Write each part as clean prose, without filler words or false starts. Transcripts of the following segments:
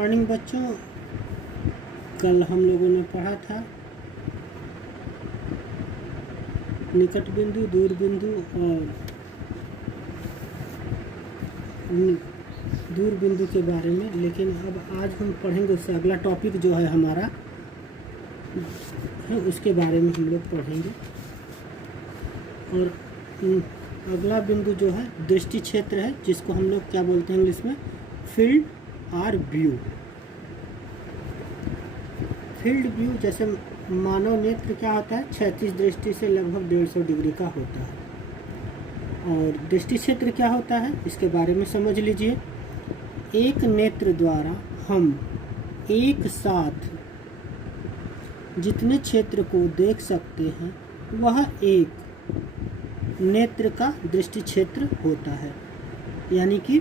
Morning बच्चों, कल हम लोगों ने पढ़ा था निकट बिंदु, दूर बिंदु और दूर बिंदु के बारे में। लेकिन अब आज हम पढ़ेंगे उससे अगला टॉपिक जो है हमारा है उसके बारे में हम लोग पढ़ेंगे। और अगला बिंदु जो है दृष्टि क्षेत्र है, जिसको हम लोग क्या बोलते हैं इंग्लिश में, फील्ड और व्यू। फील्ड व्यू जैसे मानव नेत्र क्या होता है, क्षैतिज दृष्टि से लगभग 150 डिग्री का होता है। और दृष्टि क्षेत्र क्या होता है इसके बारे में समझ लीजिए। एक नेत्र द्वारा हम एक साथ जितने क्षेत्र को देख सकते हैं वह एक नेत्र का दृष्टि क्षेत्र होता है। यानी कि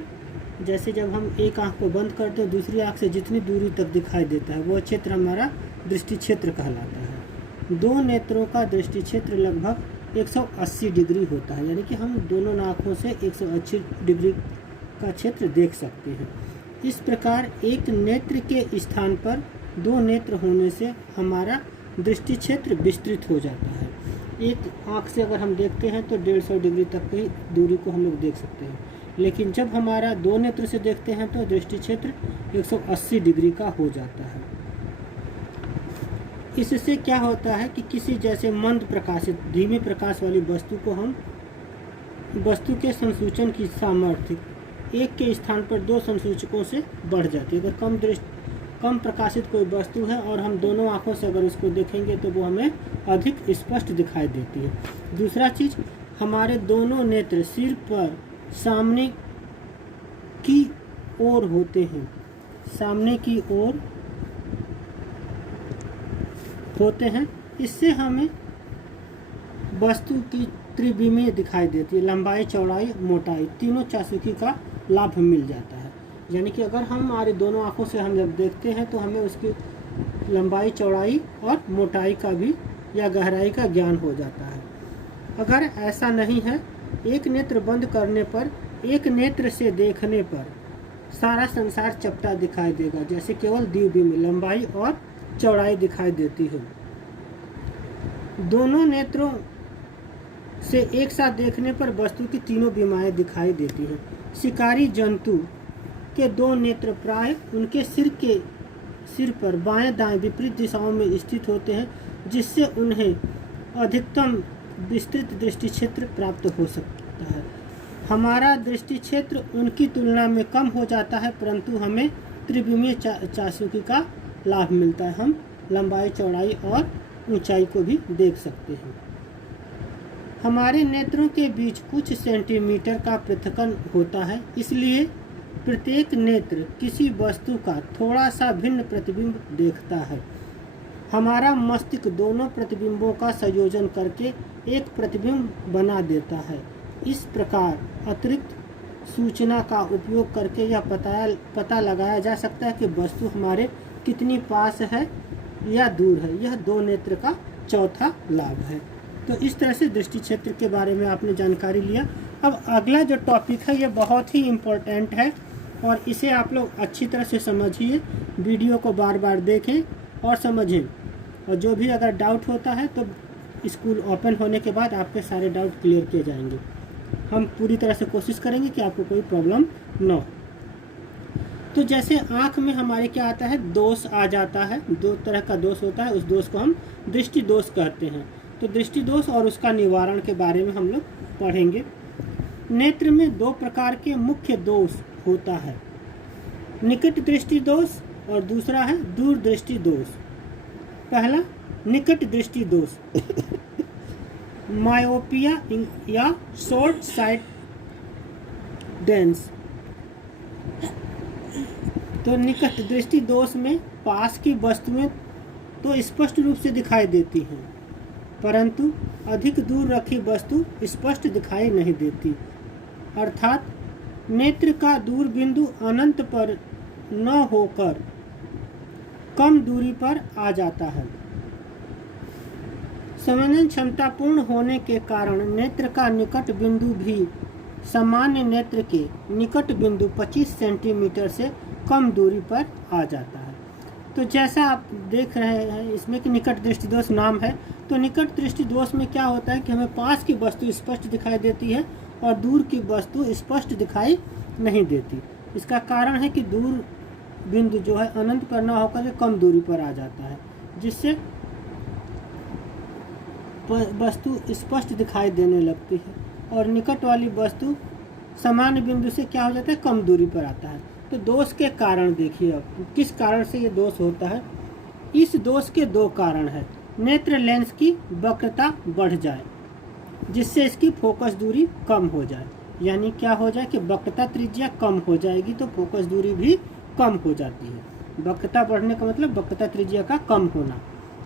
जैसे जब हम एक आंख को बंद करते हैं, दूसरी आंख से जितनी दूरी तक दिखाई देता है वह क्षेत्र हमारा दृष्टि क्षेत्र कहलाता है। दो नेत्रों का दृष्टि क्षेत्र लगभग 180 डिग्री होता है, यानी कि हम दोनों आँखों से 180 डिग्री का क्षेत्र देख सकते हैं। इस प्रकार एक नेत्र के स्थान पर दो नेत्र होने से हमारा दृष्टि क्षेत्र विस्तृत हो जाता है। एक आँख से अगर हम देखते हैं तो 150 डिग्री तक की दूरी को हम लोग देख सकते हैं, लेकिन जब हमारा दो नेत्र से देखते हैं तो दृष्टि क्षेत्र 180 डिग्री का हो जाता है। इससे क्या होता है कि किसी जैसे मंद प्रकाशित धीमे प्रकाश वाली वस्तु को हम वस्तु के संसूचन की सामर्थ्य एक के स्थान पर दो संसूचकों से बढ़ जाती है। अगर कम प्रकाशित कोई वस्तु है और हम दोनों आँखों से अगर उसको देखेंगे तो वो हमें अधिक स्पष्ट दिखाई देती है। दूसरा चीज़, हमारे दोनों नेत्र सिर पर सामने की ओर होते हैं, सामने की ओर होते हैं। इससे हमें वस्तु की त्रिविमीय दिखाई देती है, लंबाई, चौड़ाई, मोटाई तीनों चाक्षुषी का लाभ मिल जाता है। यानी कि अगर हम हमारे दोनों आँखों से हम जब देखते हैं तो हमें उसकी लंबाई, चौड़ाई और मोटाई का भी या गहराई का ज्ञान हो जाता है। अगर ऐसा नहीं है, एक नेत्र बंद करने पर एक नेत्र से देखने पर सारा संसार चपटा दिखाई देगा, जैसे केवल द्विविमीय लंबाई और चौड़ाई दिखाई देती है। दोनों नेत्रों से एक साथ देखने पर वस्तु की तीनों विमाएं दिखाई देती हैं। शिकारी जंतु के दो नेत्र प्राय उनके सिर पर बाएं दाएं विपरीत दिशाओं में स्थित होते हैं, जिससे उन्हें अधिकतम विस्तृत दृष्टि क्षेत्र प्राप्त हो सकता है। हमारा दृष्टि क्षेत्र उनकी तुलना में कम हो जाता है, परंतु हमें त्रिविमीय चाक्षुषी का लाभ मिलता है। हम लंबाई, चौड़ाई और ऊंचाई को भी देख सकते हैं। हमारे नेत्रों के बीच कुछ सेंटीमीटर का पृथक्करण होता है, इसलिए प्रत्येक नेत्र किसी वस्तु का थोड़ा सा भिन्न प्रतिबिंब देखता है। हमारा मस्तिष्क दोनों प्रतिबिंबों का संयोजन करके एक प्रतिबिंब बना देता है। इस प्रकार अतिरिक्त सूचना का उपयोग करके यह पता लगाया जा सकता है कि वस्तु हमारे कितनी पास है या दूर है। यह दो नेत्र का चौथा लाभ है। तो इस तरह से दृष्टि क्षेत्र के बारे में आपने जानकारी लिया। अब अगला जो टॉपिक है ये बहुत ही इम्पोर्टेंट है और इसे आप लोग अच्छी तरह से समझिए, वीडियो को बार बार देखें और समझें। और जो भी अगर डाउट होता है तो स्कूल ओपन होने के बाद आपके सारे डाउट क्लियर किए जाएंगे। हम पूरी तरह से कोशिश करेंगे कि आपको कोई प्रॉब्लम न हो। तो जैसे आँख में हमारे क्या आता है, दोष आ जाता है। दो तरह का दोष होता है, उस दोष को हम दृष्टि दोष कहते हैं। तो दृष्टि दोष और उसका निवारण के बारे में हम लोग पढ़ेंगे। नेत्र में दो प्रकार के मुख्य दोष होता है, निकट दृष्टि दोष और दूसरा है दूर दृष्टि दोष। पहला निकट दृष्टि दोष मायोपिया या शॉर्ट साइटेडनेस। तो निकट दृष्टि दोष में पास की वस्तुएं तो स्पष्ट रूप से दिखाई देती हैं, परंतु अधिक दूर रखी वस्तु स्पष्ट दिखाई नहीं देती। अर्थात नेत्र का दूर बिंदु अनंत पर न होकर कम दूरी पर आ जाता है। संवेदन क्षमता पूर्ण होने के कारण नेत्र का निकट बिंदु भी सामान्य नेत्र के निकट बिंदु 25 सेंटीमीटर से कम दूरी पर आ जाता है। तो जैसा आप देख रहे हैं इसमें कि निकट दृष्टि दोष नाम है, तो निकट दृष्टि दोष में क्या होता है कि हमें पास की वस्तु स्पष्ट दिखाई देती है और दूर की वस्तु स्पष्ट दिखाई नहीं देती। इसका कारण है कि दूर बिंदु जो है अनंत पर न होकर के कम दूरी पर आ जाता है, जिससे वस्तु स्पष्ट दिखाई देने लगती है, और निकट वाली वस्तु सामान्य बिंदु से क्या हो जाता है, कम दूरी पर आता है। तो दोष के कारण देखिए अब किस कारण से ये दोष होता है। इस दोष के दो कारण है। नेत्र लेंस की वक्रता बढ़ जाए जिससे इसकी फोकस दूरी कम हो जाए, यानी क्या हो जाए कि वक्रता त्रिज्या कम हो जाएगी तो फोकस दूरी भी कम हो जाती है। वक्रता बढ़ने का मतलब वक्रता त्रिज्या का कम होना,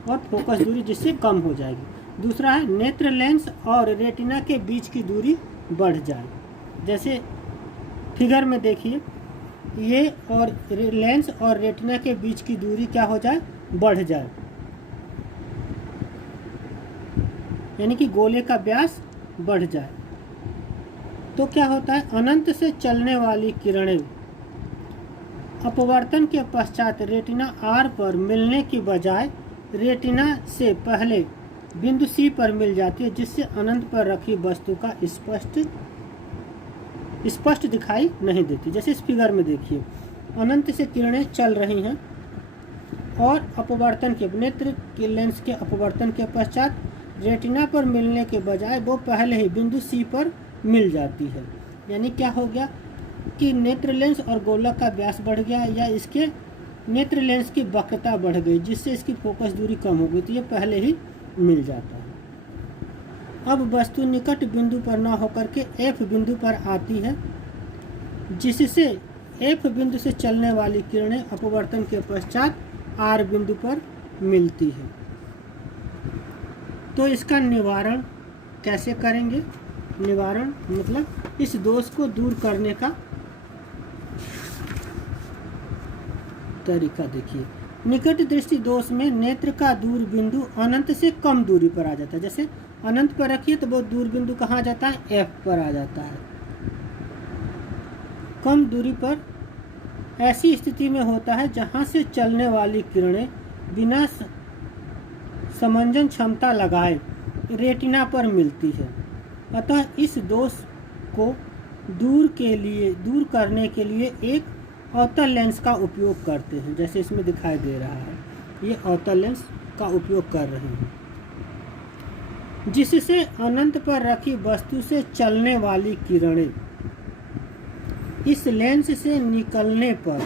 और फोकस दूरी जिससे कम हो जाएगी। दूसरा है नेत्र लेंस और रेटिना के बीच की दूरी बढ़ जाए। जैसे फिगर में देखिए, ये और लेंस और रेटिना के बीच की दूरी क्या हो जाए, बढ़ जाए, यानी कि गोले का व्यास बढ़ जाए। तो क्या होता है, अनंत से चलने वाली किरणें अपवर्तन के पश्चात रेटिना आर पर मिलने की बजाय रेटिना से पहले बिंदु सी पर मिल जाती है, जिससे अनंत पर रखी वस्तु का स्पष्ट दिखाई नहीं देती। जैसे इस फिगर में देखिए, अनंत से किरणें चल रही हैं और अपवर्तन के नेत्र के लेंस के अपवर्तन के पश्चात रेटिना पर मिलने के बजाय वो पहले ही बिंदु सी पर मिल जाती है। यानी क्या हो गया कि नेत्र लेंस और गोलक का व्यास बढ़ गया, या इसके नेत्र लेंस की वक्रता बढ़ गई जिससे इसकी फोकस दूरी कम हो गई, तो ये पहले ही मिल जाता है। अब वस्तु निकट बिंदु पर न होकर के एफ बिंदु पर आती है, जिससे एफ बिंदु से चलने वाली किरणें अपवर्तन के पश्चात आर बिंदु पर मिलती है। तो इसका निवारण कैसे करेंगे? निवारण मतलब इस दोष को दूर करने का तरीका देखिए। निकट दृष्टि दोष में नेत्र का दूर बिंदु अनंत से कम दूरी पर आ जाता है। जैसे अनंत पर रखिए तो वो दूर बिंदु कहाँ आ जाता है, एफ पर आ जाता है। कम दूरी पर ऐसी स्थिति में होता है जहाँ से चलने वाली किरणें बिना समंजन क्षमता लगाए रेटिना पर मिलती है। अतः इस दोष को दूर करने के लिए एक अवतल लेंस का उपयोग करते हैं। जैसे इसमें दिखाई दे रहा है, ये अवतल लेंस का उपयोग कर रहे हैं, जिससे अनंत पर रखी वस्तु से चलने वाली किरणें इस लेंस से निकलने पर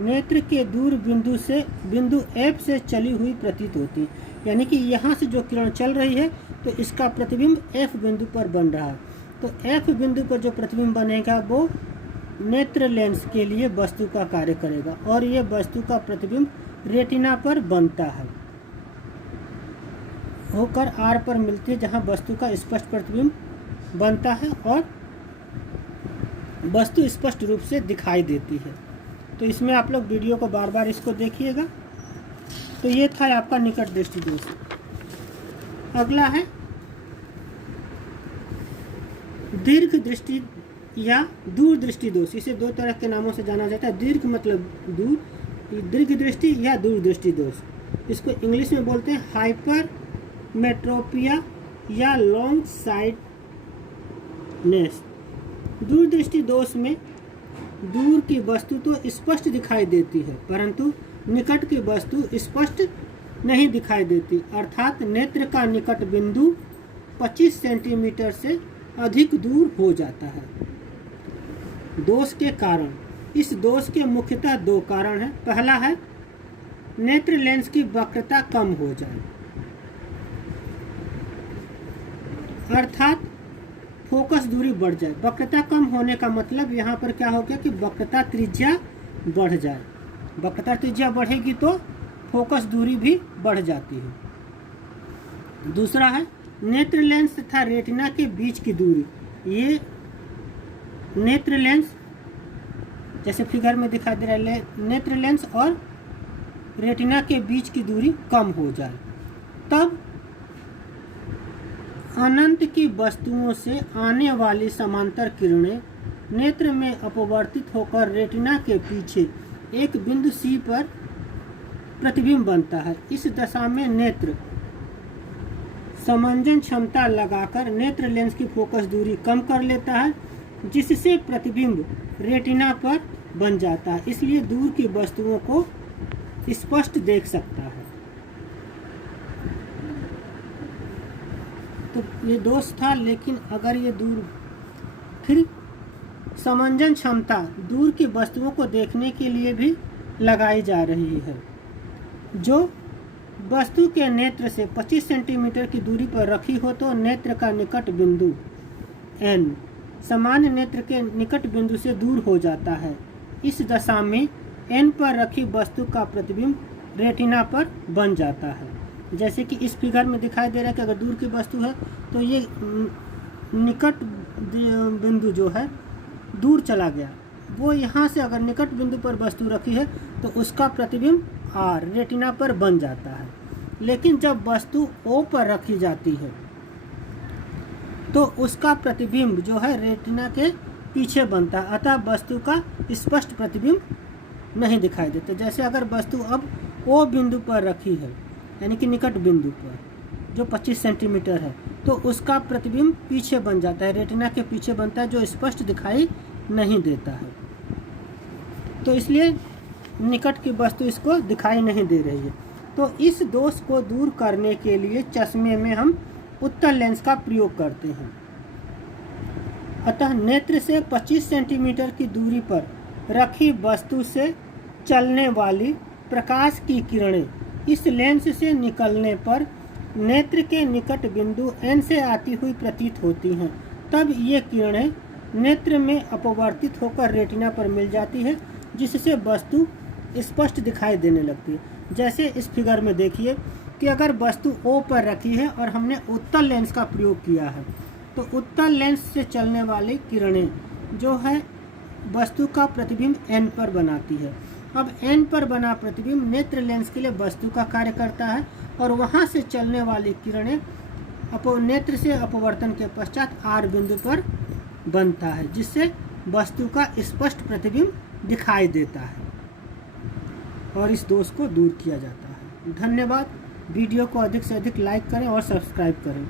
नेत्र के दूर बिंदु से बिंदु एफ से चली हुई प्रतीत होती। यानी कि यहाँ से जो किरण चल रही है तो इसका प्रतिबिंब एफ बिंदु पर बन रहा है। तो एफ बिंदु पर जो प्रतिबिंब बनेगा वो नेत्र लेंस के लिए वस्तु का कार्य करेगा, और ये वस्तु का प्रतिबिंब रेटिना पर बनता है, होकर आर पर मिलती है, जहाँ वस्तु का स्पष्ट प्रतिबिंब बनता है और वस्तु स्पष्ट रूप से दिखाई देती है। तो इसमें आप लोग वीडियो को बार बार इसको देखिएगा। तो ये था आपका निकट दृष्टि दोष। अगला है दीर्घ दृष्टि या दूर दृष्टि दोष। इसे दो तरह के नामों से जाना जाता है। दीर्घ मतलब दूर, दीर्घ दृष्टि या दूर दृष्टि दोष। इसको इंग्लिश में बोलते हैं हाइपर मेट्रोपिया या लॉन्ग साइटनेस। दूर दृष्टि दोष में दूर की वस्तु तो स्पष्ट दिखाई देती है, परंतु निकट की वस्तु स्पष्ट नहीं दिखाई देती, अर्थात नेत्र का निकट बिंदु 25 सेंटीमीटर से अधिक दूर हो जाता है। दोष के कारण, इस दोष के मुख्यतः दो कारण हैं। पहला है नेत्र लेंस की वक्रता कम हो जाए, अर्थात फोकस दूरी बढ़ जाए। वक्रता कम होने का मतलब यहाँ पर क्या हो गया कि वक्रता त्रिज्या बढ़ जाए। वक्रता त्रिज्या बढ़ेगी तो फोकस दूरी भी बढ़ जाती है। दूसरा है नेत्र लेंस तथा रेटिना के बीच की दूरी। ये नेत्र लेंस जैसे फिगर में दिखाई दे रहा है, नेत्र लेंस और रेटिना के बीच की दूरी कम हो जाए, तब अनंत की वस्तुओं से आने वाली समांतर किरणें नेत्र में अपवर्तित होकर रेटिना के पीछे एक बिंदु C पर प्रतिबिंब बनता है। इस दशा में नेत्र समंजन क्षमता लगाकर नेत्र लेंस की फोकस दूरी कम कर लेता है, जिससे प्रतिबिंब रेटिना पर बन जाता है, इसलिए दूर की वस्तुओं को स्पष्ट देख सकता है। तो ये दोष था, लेकिन अगर ये दूर फिर समंजन क्षमता दूर की वस्तुओं को देखने के लिए भी लगाई जा रही है। जो वस्तु के नेत्र से 25 सेंटीमीटर की दूरी पर रखी हो तो नेत्र का निकट बिंदु N सामान्य नेत्र के निकट बिंदु से दूर हो जाता है। इस दशा में N पर रखी वस्तु का प्रतिबिंब रेटिना पर बन जाता है। जैसे कि इस फिगर में दिखाई दे रहा है कि अगर दूर की वस्तु है तो ये निकट बिंदु जो है दूर चला गया, वो यहाँ से अगर निकट बिंदु पर वस्तु रखी है तो उसका प्रतिबिंब R रेटिना पर बन जाता है। लेकिन जब वस्तु O पर रखी जाती है तो उसका प्रतिबिंब जो है रेटिना के पीछे बनता है, अतः वस्तु का स्पष्ट प्रतिबिंब नहीं दिखाई देता। जैसे अगर वस्तु अब O बिंदु पर रखी है, यानी कि निकट बिंदु पर जो 25 सेंटीमीटर है, तो उसका प्रतिबिंब पीछे बन जाता है, रेटिना के पीछे बनता है, जो स्पष्ट दिखाई नहीं देता है। तो इसलिए निकट की वस्तु इसको दिखाई नहीं दे रही है। तो इस दोष को दूर करने के लिए चश्मे में हम उत्तल लेंस का प्रयोग करते हैं। अतः नेत्र से 25 सेंटीमीटर की दूरी पर रखी वस्तु से चलने वाली प्रकाश की किरणें इस लेंस से निकलने पर नेत्र के निकट बिंदु N से आती हुई प्रतीत होती हैं। तब ये किरणें नेत्र में अपवर्तित होकर रेटिना पर मिल जाती है, जिससे वस्तु स्पष्ट दिखाई देने लगती है। जैसे इस फिगर में देखिए कि अगर वस्तु O पर रखी है और हमने उत्तल लेंस का प्रयोग किया है, तो उत्तल लेंस से चलने वाली किरणें जो है वस्तु का प्रतिबिंब N पर बनाती है। अब N पर बना प्रतिबिंब नेत्र लेंस के लिए वस्तु का कार्य करता है और वहाँ से चलने वाली किरणें नेत्र से अपवर्तन के पश्चात R बिंदु पर बनता है, जिससे वस्तु का स्पष्ट प्रतिबिंब दिखाई देता है और इस दोष को दूर किया जाता है। धन्यवाद। वीडियो को अधिक से अधिक लाइक करें और सब्सक्राइब करें।